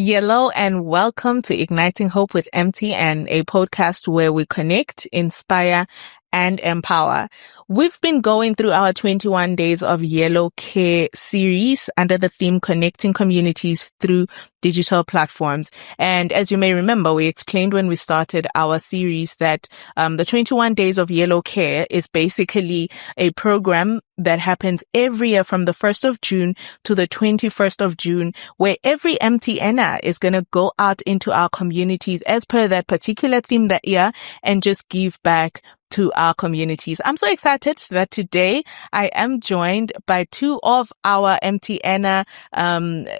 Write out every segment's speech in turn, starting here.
Yellow, and welcome to Igniting Hope with MTN, a podcast where we connect, inspire, and empower. We've been going through our 21 Days of Yellow Care series under the theme Connecting Communities Through Digital Platforms. And as you may remember, we explained when we started our series that the 21 Days of Yellow Care is basically a program that happens every year from the 1st of June to the 21st of June, where every MTNer is going to go out into our communities as per that particular theme that year and just give back to our communities. I'm so excited that today I am joined by two of our MTNer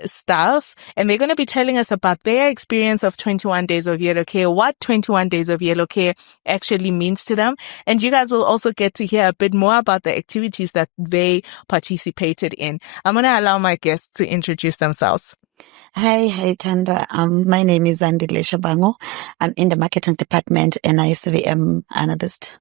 staff, and they're going to be telling us about their experience of 21 Days of Yellow Care, what 21 Days of Yellow Care actually means to them. And you guys will also get to hear a bit more about the activities that they participated in. I'm going to allow my guests to introduce themselves. Hi, Tanda. My name is Andile Shabango. I'm in the marketing department and I SVM analyst.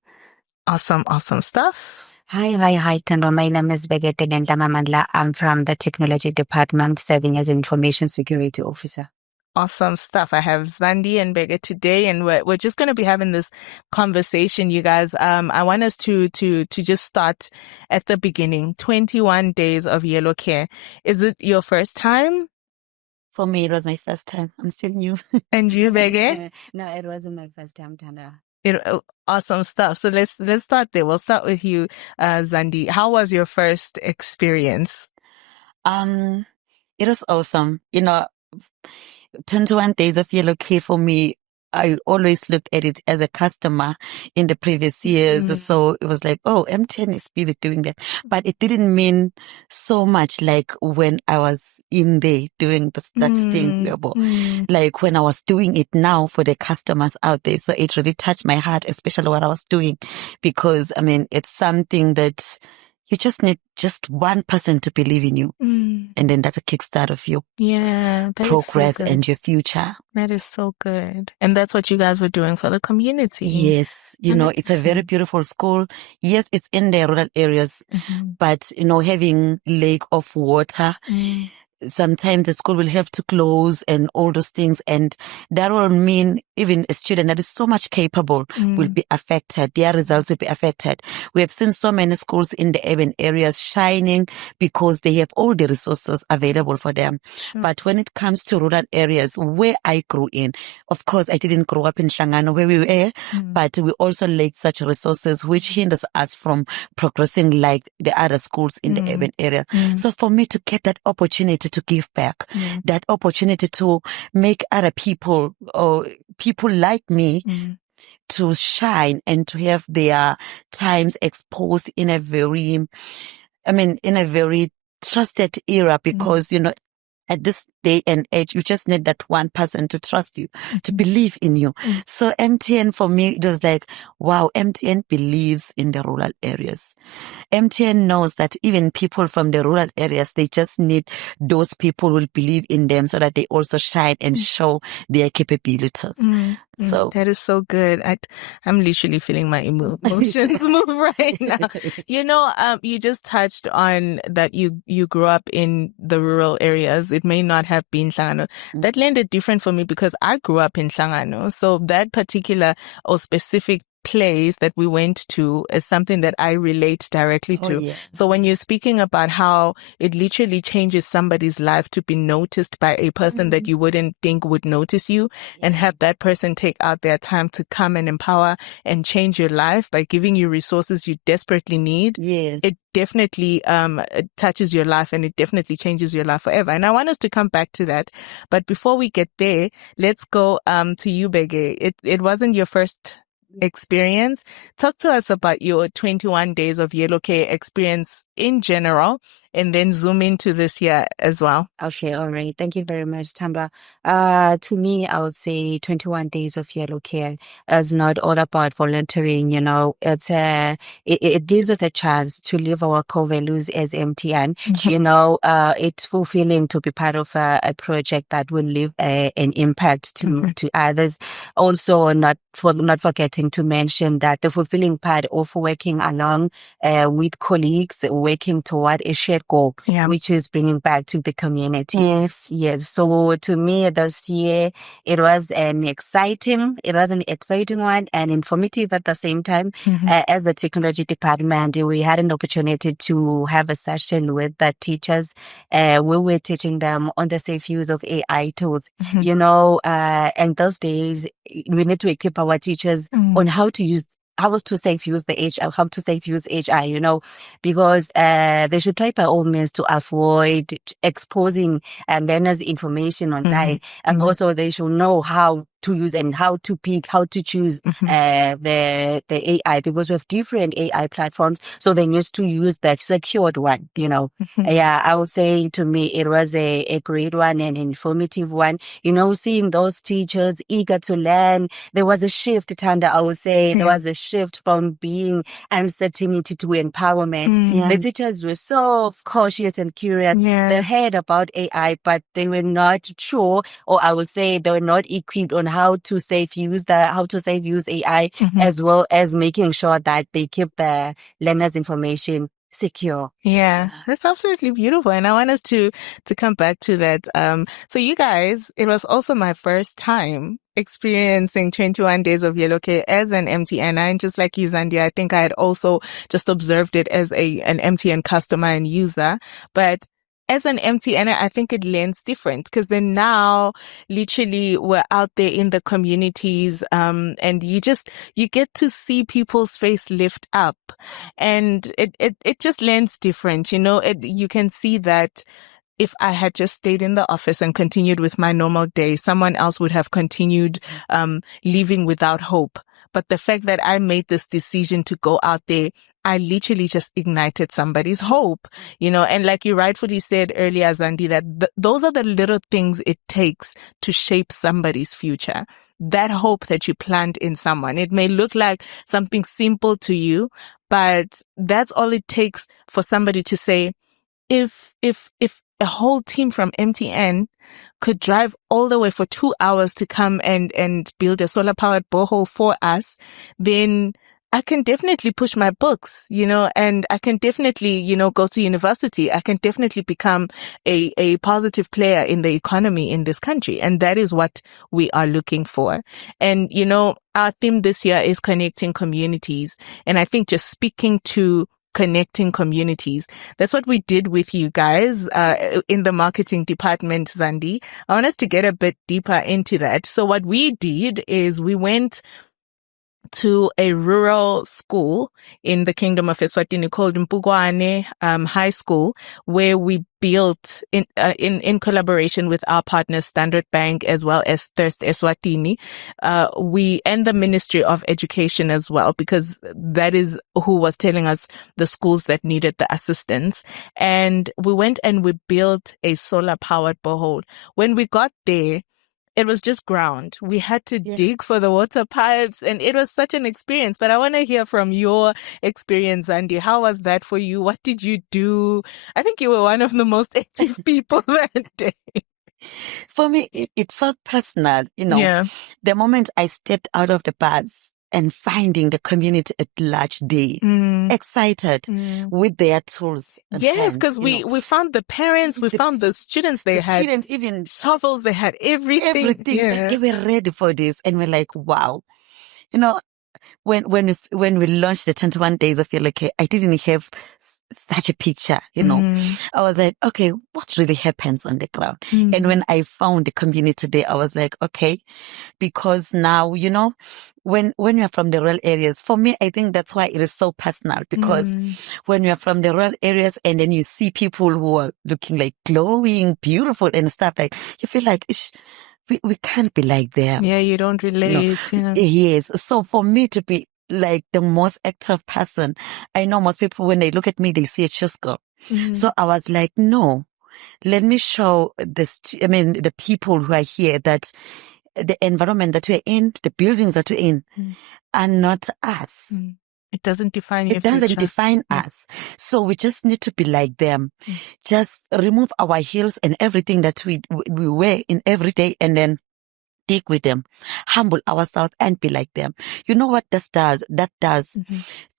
Awesome stuff. Hi, Tanda. My name is Begete Mandla. I'm from the technology department, serving as information security officer. Awesome stuff. I have Zandi and Bega today, and we're just going to be having this conversation, you guys. I want us to just start at the beginning. 21 Days of Yellow Care. Is it your first time? For me, it was my first time. I'm still new. And you, Bege? No, it wasn't my first time, Tanda. Awesome stuff. So let's start there. We'll start with you, Zandi. How was your first experience? It was awesome. 21 Days of Yellow Care for me, I always looked at it as a customer in the previous years. So it was like, oh, MTN is busy doing that. But it didn't mean so much like when I was in there doing that thing. Like when I was doing it now for the customers out there. So it really touched my heart, especially what I was doing. Because, it's something that you just need just one person to believe in you. And then that's a kickstart of your progress and your future. That is so good. And that's what you guys were doing for the community. Yes. It's a very beautiful school. Yes, it's in the rural areas, but, having lake of water, sometimes the school will have to close and all those things. And that will mean even a student that is so much capable will be affected. Their results will be affected. We have seen so many schools in the urban areas shining because they have all the resources available for them. Sure. But when it comes to rural areas where I grew in, of course, I didn't grow up in Shangano where we were, but we also lacked such resources which hinders us from progressing like the other schools in the urban area. So for me to get that opportunity to give back, that opportunity to make other people or people like me to shine and to have their times exposed in a very trusted era, because, at this day and age, you just need that one person to trust you, to believe in you. So MTN for me, it was like, wow, MTN believes in the rural areas. MTN knows that even people from the rural areas, they just need those people who will believe in them so that they also shine and show their capabilities. So that is so good. I'm literally feeling my emotions move right now. You just touched on that you grew up in the rural areas. It may not have been Hlangano. That landed different for me because I grew up in Hlangano. So that particular or specific place that we went to is something that I relate directly to. Yeah. So when you're speaking about how it literally changes somebody's life to be noticed by a person that you wouldn't think would notice you, and have that person take out their time to come and empower and change your life by giving you resources you desperately need. Yes. It definitely it touches your life, and it definitely changes your life forever. And I want us to come back to that. But before we get there, let's go to you, Bege. It wasn't your first experience. Talk to us about your 21 Days of Yellow Care experience in general, and then zoom into this year as well. Okay, all right. Thank you very much, Tamba. To me, I would say 21 Days of Yellow Care is not all about volunteering. It gives us a chance to live our core values as MTN. It's fulfilling to be part of a project that will leave an impact to others. Also, not forgetting important to mention that the fulfilling part of working along with colleagues, working toward a shared goal, which is bringing back to the community. Yes. So to me, this year, it was an exciting one and informative at the same time. As the technology department, we had an opportunity to have a session with the teachers. We were teaching them on the safe use of AI tools. And those days we need to equip our teachers on how to safe use AI, because they should try by all means to avoid exposing learners' information online. And also they should know how to use and how to pick, how to choose the AI, because we have different AI platforms. So they need to use that secured one, Yeah, I would say to me it was a great one and informative one. Seeing those teachers eager to learn. There was a shift, Tanda, I would say. There was a shift from being uncertainty to empowerment. The teachers were so cautious and curious. They heard about AI, but they were not sure, or I would say they were not equipped on how to safe use AI, as well as making sure that they keep the learners' information secure. Yeah, that's absolutely beautiful. And I want us to come back to that. So you guys, it was also my first time experiencing 21 days of yellow care as an MTNer. And just like you, Zandi, I think I had also just observed it as an MTN customer and user. But as an MTNer, I think it lends different, because then now literally we're out there in the communities, and you get to see people's face lift up, and it just lends different, you can see that if I had just stayed in the office and continued with my normal day, someone else would have continued, living without hope. But the fact that I made this decision to go out there, I literally just ignited somebody's hope, and like you rightfully said earlier, Zandi, that those are the little things it takes to shape somebody's future. That hope that you plant in someone. It may look like something simple to you, but that's all it takes for somebody to say, if a whole team from MTN could drive all the way for 2 hours to come and build a solar powered borehole for us, then I can definitely push my books, and I can definitely, go to university. I can definitely become a positive player in the economy in this country. And that is what we are looking for. And, our theme this year is connecting communities. And I think just speaking to connecting communities, that's what we did with you guys in the marketing department, Zandi. I want us to get a bit deeper into that. So what we did is we went to a rural school in the Kingdom of Eswatini called Mpugwane High School, where we built in collaboration with our partners Standard Bank as well as Thirst Eswatini, we and the Ministry of Education as well, because that is who was telling us the schools that needed the assistance. And we went and we built a solar powered borehole. When we got there, it was just ground. We had to dig for the water pipes, and it was such an experience. But I want to hear from your experience, Andy. How was that for you? What did you do? I think you were one of the most active people that day. For me, it felt personal, The moment I stepped out of the bus and finding the community at large day, excited with their tools. Yes, because we found the parents, we found the students. They had students, even shovels, they had everything. They were ready for this, and we're like, wow. When we launched the 21 days of yellow care, I didn't have such a picture, I was like, okay, what really happens on the ground? And when I found the community there, I was like, okay, because now, when you are from the rural areas, for me, I think that's why it is so personal, because when you are from the rural areas and then you see people who are looking like glowing, beautiful and stuff, like you feel like, we can't be like them. Yeah, you don't relate. Yes. So for me to be like the most active person, I know most people, when they look at me, they see a chess girl. So I was like, no, let me show the people who are here that the environment that we're in, the buildings that we're in, are not us. It doesn't define your future. It doesn't define Yeah. us. So we just need to be like them. Just remove our heels and everything that we wear in every day, and then stick with them, humble ourselves and be like them. You know what this does? That does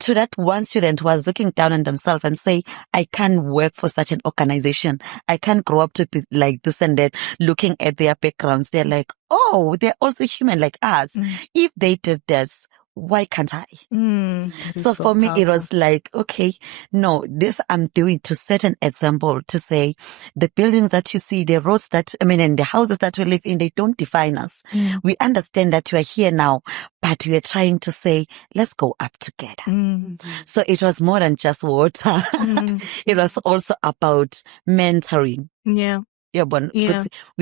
to that one student who was looking down on themselves and say, I can't work for such an organization. I can't grow up to be like this and that. Looking at their backgrounds, they're like, oh, they're also human like us. If they did this, why can't I? So for me, it was like, okay, no, this I'm doing to set an example to say the buildings that you see, the roads and the houses that we live in, they don't define us. We understand that we are here now, but we are trying to say, let's go up together. So it was more than just water. It was also about mentoring. Yeah. Yeah, but we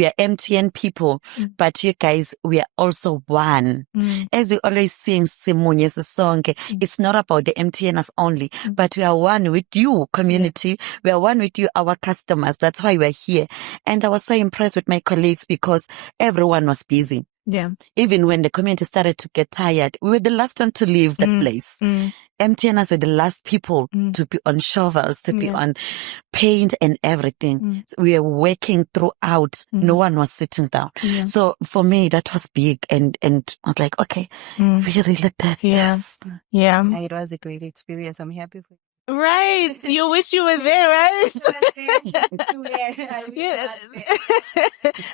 are MTN people, but you guys, we are also one. As we always sing Simunye's song, it's not about the MTNers only, but we are one with you, community. We are one with you, our customers. That's why we're here. And I was so impressed with my colleagues because everyone was busy. Yeah. Even when the community started to get tired, we were the last one to leave that place. MTNers were the last people to be on shovels, to be on paint and everything. So we were working throughout. No one was sitting down. So for me, that was big. And I was like, okay, we really did that. Yeah. Yeah. It was a great experience. I'm happy for you. Right. You wish you were there, right? Yeah.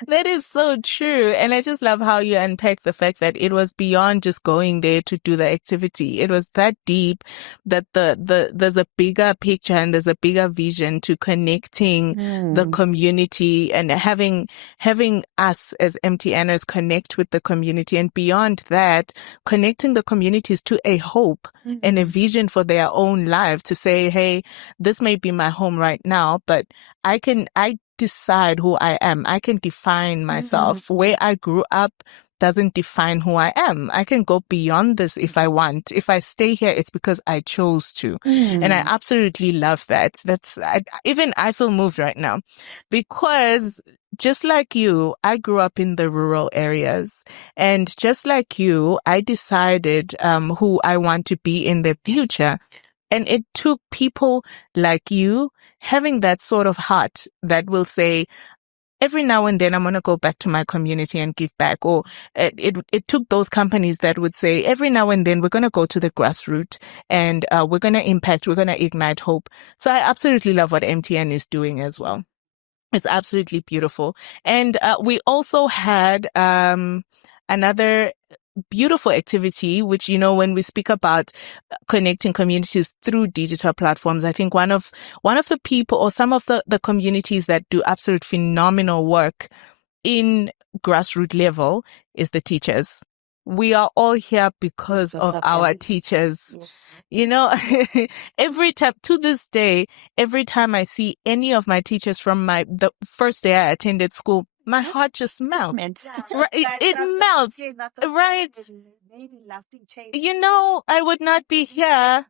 That is so true. And I just love how you unpack the fact that it was beyond just going there to do the activity. It was that deep that there's a bigger picture and there's a bigger vision to connecting the community and having us as MTNers connect with the community, and beyond that, connecting the communities to a hope and a vision for their own life, to say, hey, this may be my home right now, but I decide who I am. I can define myself. Where I grew up doesn't define who I am. I can go beyond this if I want. If I stay here, it's because I chose to. And I absolutely love that. Even I feel moved right now, because just like you, I grew up in the rural areas, and just like you, I decided who I want to be in the future. And it took people like you having that sort of heart that will say, every now and then I'm going to go back to my community and give back. Or it took those companies that would say, every now and then we're going to go to the grassroots and we're going to impact, we're going to ignite hope. So I absolutely love what MTN is doing as well. It's absolutely beautiful. And we also had another beautiful activity, which, when we speak about connecting communities through digital platforms, I think one of the people, or some of the communities that do absolute phenomenal work in grassroots level is the teachers. We are all here because of our teachers. Every time, to this day, every time I see any of my teachers from the first day I attended school, my heart just melts. Right? It melts. Right? I would not be here.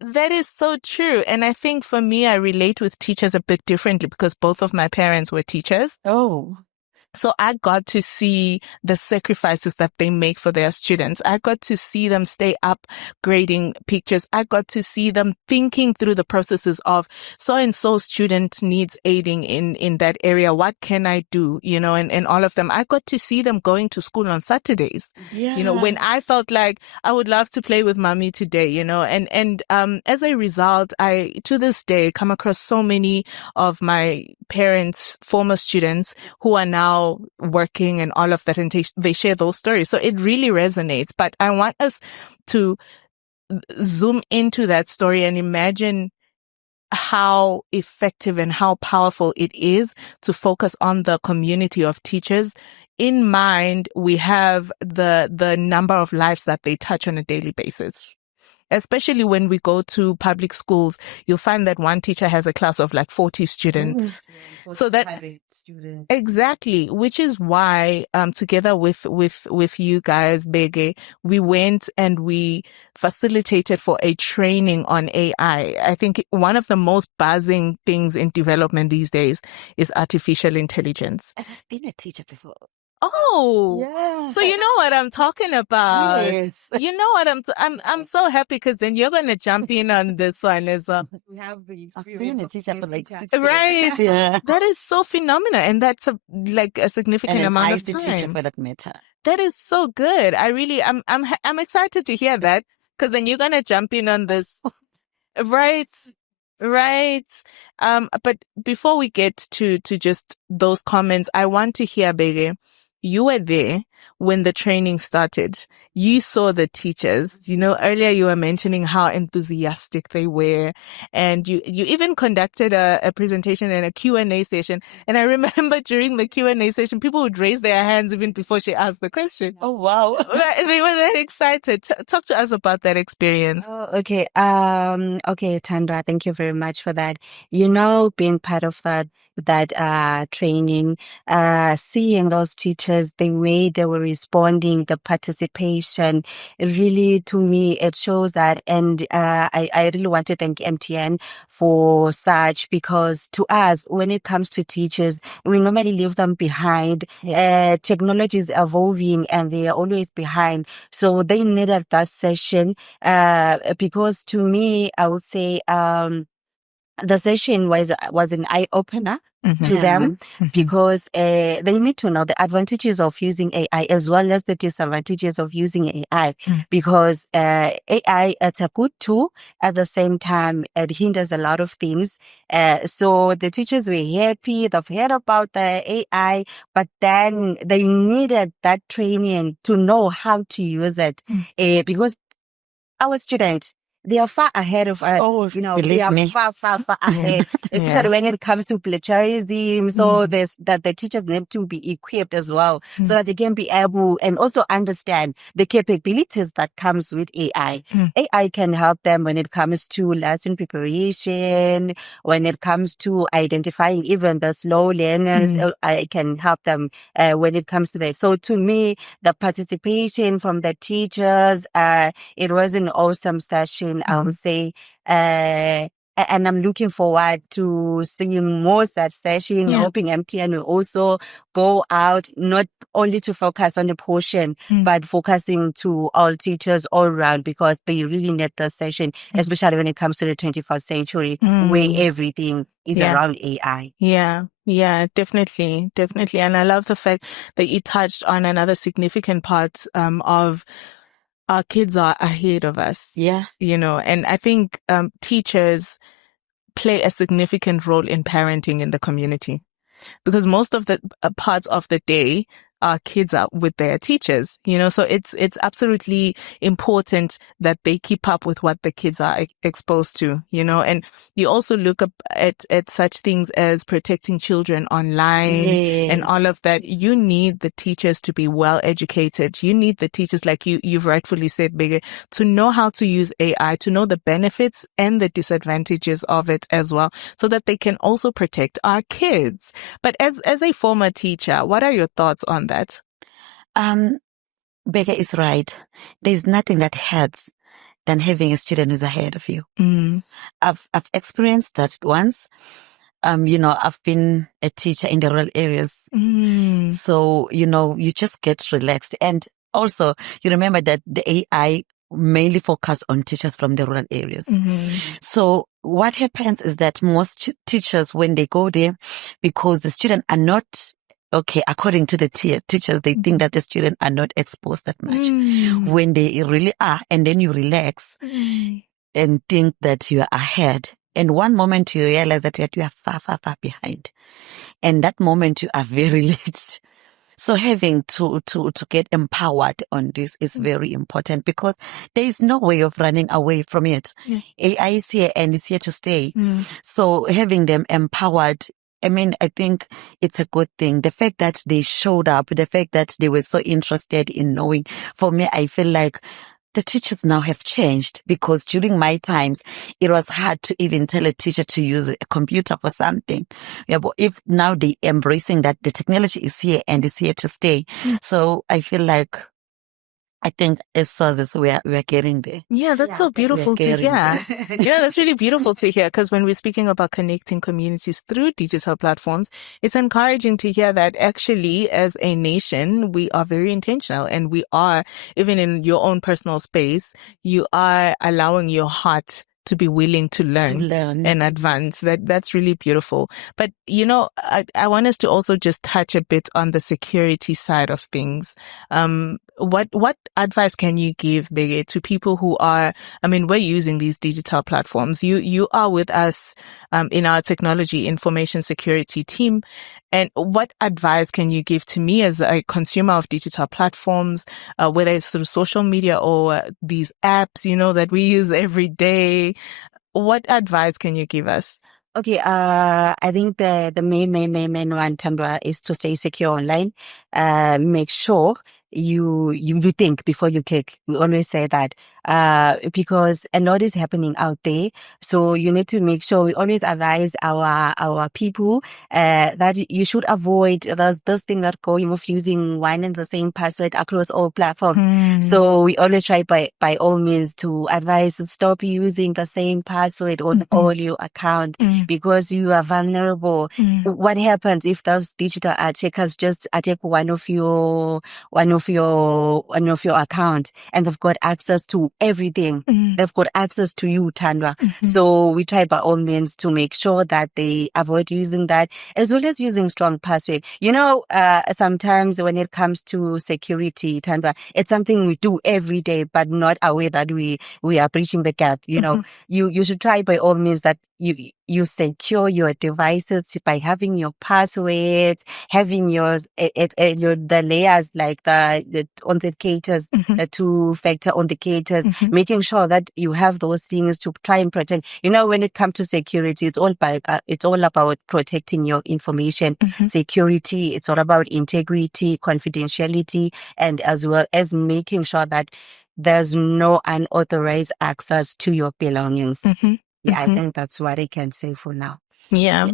That is so true. And I think for me, I relate with teachers a bit differently because both of my parents were teachers. Oh. So I got to see the sacrifices that they make for their students. I got to see them stay up grading pictures. I got to see them thinking through the processes of so-and-so student needs aiding in that area. What can I do? And all of them. I got to see them going to school on Saturdays. Yeah. When I felt like I would love to play with mommy today, and as a result, I, to this day, come across so many of my parents' former students who are now working and all of that, and they share those stories. So it really resonates. But I want us to zoom into that story and imagine how effective and how powerful it is to focus on the community of teachers. In mind, we have the number of lives that they touch on a daily basis. Especially when we go to public schools, you'll find that one teacher has a class of like 40 students. So that exactly, which is why together with you guys, Bege, we went and we facilitated for a training on AI. I think one of the most buzzing things in development these days is artificial intelligence. And I've been a teacher before. Oh, Yeah. so you know what I'm talking about. Yes. You know what I'm so happy because then you're going to jump in on this one as well. We have the I've been experience a of teacher being for a like teacher. 6 years. Right. Yeah. That is so phenomenal. And that's a And significant an amount of IC teacher time. for that matter. That is so good. I'm excited to hear that because then you're going to jump in on this. Right. Right. But before we get to just those comments, I want to hear, Bege, you were there when the training started. You saw the teachers. You know, earlier you were mentioning how enthusiastic they were, and you even conducted a presentation and a Q&A session. And I remember during the Q&A session, people would raise their hands even before she asked the question. Oh, wow. Right, they were that excited. Talk to us about that experience. Oh, okay. Okay, Tandra, thank you very much for that. You know, being part of that training, seeing those teachers, the way they were responding, the participation, really, to me, it shows that. And I really want to thank MTN for such, because to us, when it comes to teachers, we normally leave them behind. Technology is evolving and they are always behind. So they needed that session, because to me, I would say, the session was an eye opener to Yeah. them, because they need to know the advantages of using AI as well as the disadvantages of using AI. Because AI, it's a good tool. At the same time, it hinders a lot of things. So the teachers were happy. They've heard about the AI, but then they needed that training to know how to use it. Because our students, they are far ahead of us. Oh, You know, believe they are me. far ahead, especially when it comes to plagiarism. So there's that the teachers need to be equipped as well, so that they can be able and also understand the capabilities that comes with AI. AI can help them when it comes to lesson preparation, when it comes to identifying even the slow learners. I can help them when it comes to that. So to me, the participation from the teachers, it was an awesome session, I would say. And I'm looking forward to seeing more such session, hoping MTN will also go out, not only to focus on the portion, but focusing to all teachers all around, because they really need the session, especially when it comes to the 21st century, where everything is around AI. Yeah, definitely. And I love the fact that you touched on another significant part of our kids are ahead of us. Yes. You know, and I think teachers play a significant role in parenting in the community, because most of the parts of the day our kids are with their teachers, you know, so it's absolutely important that they keep up with what the kids are exposed to, you know. And you also look up at such things as protecting children online and all of that. You need the teachers to be well educated. You need the teachers, like you've rightfully said, Bigger, to know how to use AI, to know the benefits and the disadvantages of it as well, so that they can also protect our kids. But as a former teacher, what are your thoughts on that? Becca is right. There's nothing that hurts than having a student who's ahead of you. I've experienced that once. You know, I've been a teacher in the rural areas. So, you know, you just get relaxed. And also, you remember that the AI mainly focus on teachers from the rural areas. So what happens is that most teachers, when they go there, because the students are not, okay, according to the teachers, they think that the students are not exposed that much. When they really are, and then you relax and think that you are ahead. And one moment you realize that you are far behind. And that moment you are very late. So having to get empowered on this is very important, because there is no way of running away from it. AI is here and it's here to stay. So having them empowered, I mean, I think it's a good thing. The fact that they showed up, the fact that they were so interested in knowing, for me, I feel like the teachers now have changed, because during my times, it was hard to even tell a teacher to use a computer for something. Yeah, but if now they embracing that the technology is here and is here to stay. So I feel like I think as SWAZs, we are getting there. Yeah, that's so beautiful to hear. Yeah, that's really beautiful to hear, because when we're speaking about connecting communities through digital platforms, it's encouraging to hear that actually as a nation, we are very intentional, and we are, even in your own personal space, you are allowing your heart to be willing to learn and advance. That's really beautiful. But, I want us to also just touch a bit on the security side of things. What advice can you give, Bege, to people who are, we're using these digital platforms. You are with us in our technology information security team. And what advice can you give to me as a consumer of digital platforms, whether it's through social media or these apps, that we use every day? What advice can you give us? Okay, I think the main one, Tambra, is to stay secure online. Make sure you think before you click. We always say that, because a lot is happening out there. So you need to make sure. We always advise our people, that you should avoid those things that going of using one and the same password across all platforms. So we always try by all means to advise to stop using the same password on all your accounts, because you are vulnerable. What happens if those digital attackers just attack one of your account, and they've got access to everything? They've got access to you, Tandwa. So we try by all means to make sure that they avoid using that, as well as using strong password. Sometimes when it comes to security, Tandwa, it's something we do every day, but not aware that we are breaching the gap. You should try by all means that you secure your devices by having your passwords, having the layers like the authenticators, the two-factor authenticators, making sure that you have those things to try and protect. When it comes to security, it's all about protecting your information. Security, it's all about integrity, confidentiality, and as well as making sure that there's no unauthorized access to your belongings. I think that's what I can say for now. Yeah.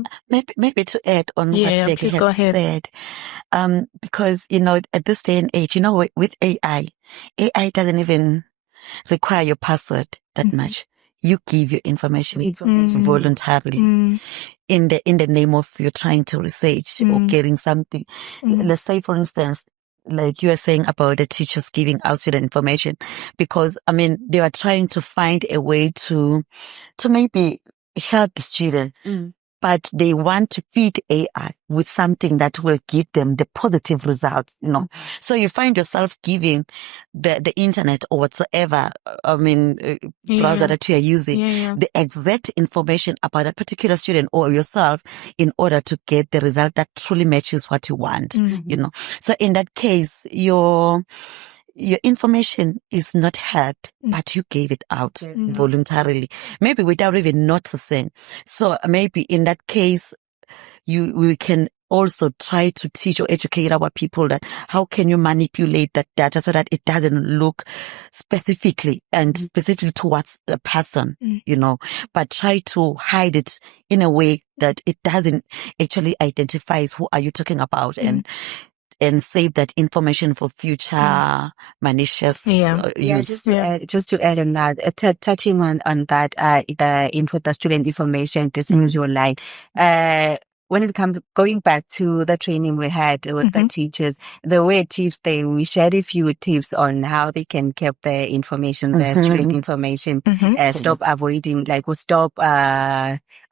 Maybe to add on what Becky has said, because, at this day and age, with AI doesn't even require your password that much. You give your information voluntarily in the name of you're trying to research or getting something. Let's say, for instance, like you were saying about the teachers giving out student information, because they are trying to find a way to maybe help the student, but they want to feed AI with something that will give them the positive results, So you find yourself giving the internet or whatsoever, browser that you are using, the exact information about that particular student or yourself in order to get the result that truly matches what you want, So in that case, your information is not hacked, but you gave it out voluntarily, maybe without even noticing. So maybe in that case, we can also try to teach or educate our people that how can you manipulate that data so that it doesn't look specifically towards a person, but try to hide it in a way that it doesn't actually identify who are you talking about, and save that information for future malicious use. Just to add on that, touching on that, the student information disclosure line. When it comes going back to the training we had with the teachers, the way tips we shared a few tips on how they can keep their information, their student information, stop avoiding, stop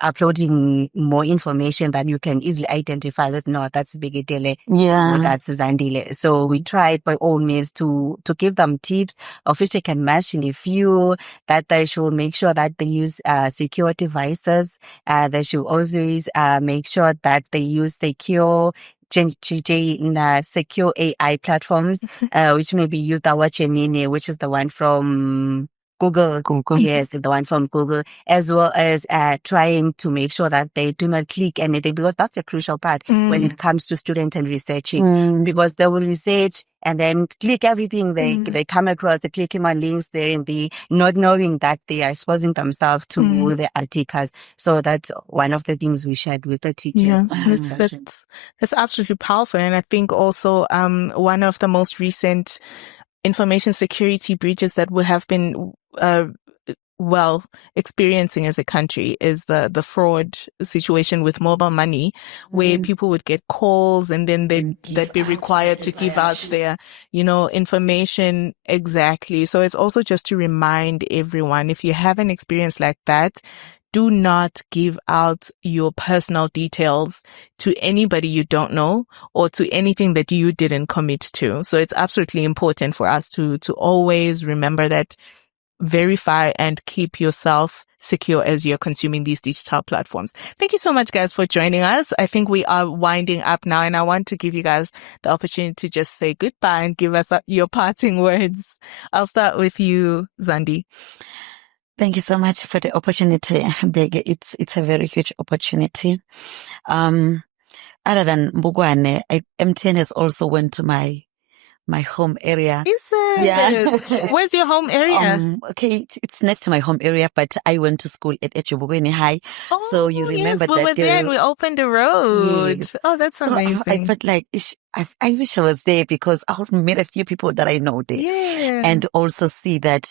uploading more information that you can easily identify that no, that's big delay, or that's Zandile. So we tried by all means to give them tips of which they can mention a few, that they should make sure that they use secure devices. They should always make sure that they use secure secure AI platforms, which may be used our Gemini, which is the one from Google. Yes, the one from Google, as well as trying to make sure that they do not click anything, because that's a crucial part when it comes to students and researching, because they will research and then click everything they come across, they clicking on links there in the not knowing that they are exposing themselves to the articles. So that's one of the things we shared with the teachers. Yeah, that's absolutely powerful. And I think also one of the most recent information security breaches that we have been experiencing as a country is the fraud situation with mobile money, where people would get calls and then they'd be required to give out their, information. Exactly. So it's also just to remind everyone, if you have an experience like that, do not give out your personal details to anybody you don't know or to anything that you didn't commit to. So it's absolutely important for us to always remember that. Verify and keep yourself secure as you're consuming these digital platforms. Thank you so much, guys, for joining us. I think we are winding up now, and I want to give you guys the opportunity to just say goodbye and give us your parting words. I'll start with you, Zandi. Thank you so much for the opportunity, Bege. It's a very huge opportunity. Other than Mbugwane, MTN has also went to my home area. Is it? Yeah. Where's your home area? Okay, it's next to my home area, but I went to school at Echibugweni High. Oh, so you remember yes, we that were there and we opened the road. Yes. Oh, that's So amazing. I felt like I wish I was there because I've met a few people that I know there. Yeah. And also see that,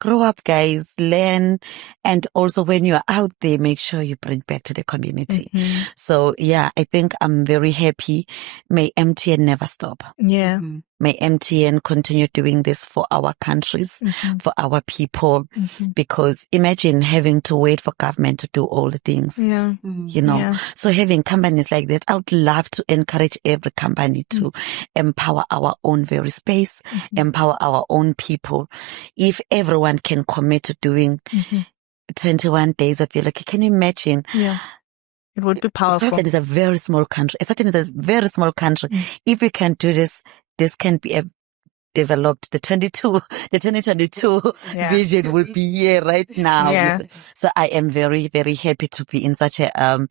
grow up, guys, learn. And also when you're out there, make sure you bring back to the community. So yeah, I think I'm very happy. May MTN never stop. Yeah. May MTN continue doing this for our countries, for our people, because imagine having to wait for government to do all the things, Yeah. So having companies like that, I would love to encourage every company to empower our own very space, empower our own people. If everyone can commit to doing 21 days of yellow, can you imagine? Yeah. It would be powerful. Eswatini is a very small country. Eswatini is a very small country. If we can do this, this can be developed. The 2022 vision will be here right now. Yeah. So I am very, very happy to be in such an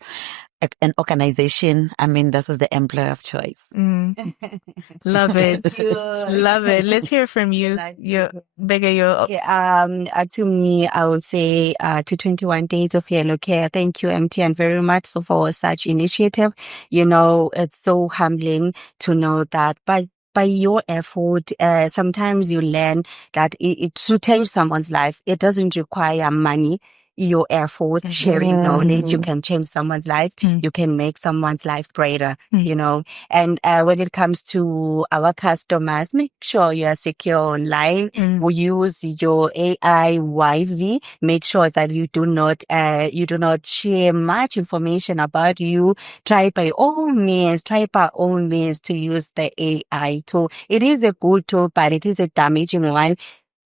organization. I mean, this is the employer of choice. Love it. Love it. Let's hear from you. To me, I would say to 21 Days of Yellow Care. Thank you, MTN, very much for such initiative. It's so humbling to know that by your effort, sometimes you learn that to change someone's life, it doesn't require money. Your effort, sharing knowledge, you can change someone's life. You can make someone's life brighter, And when it comes to our customers, make sure you are secure online. We use your AI wisely. Make sure that you do not share much information about you. Try by all means to use the AI tool. It is a good tool, but it is a damaging one.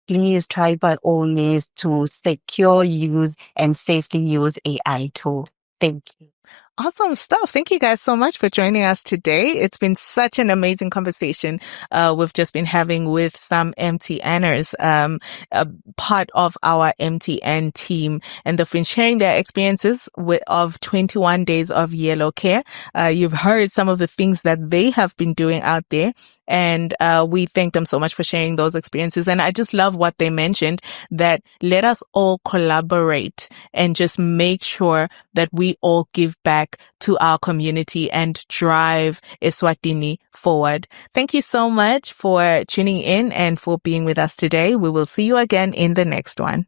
Please try by all means to secure use and safely use AI tool. Thank you. Awesome stuff. Thank you guys so much for joining us today. It's been such an amazing conversation we've just been having with some MTNers, a part of our MTN team, and they've been sharing their experiences of 21 days of yellow care. You've heard some of the things that they have been doing out there, and we thank them so much for sharing those experiences. And I just love what they mentioned, that let us all collaborate and just make sure that we all give back to our community and drive Eswatini forward. Thank you so much for tuning in and for being with us today. We will see you again in the next one.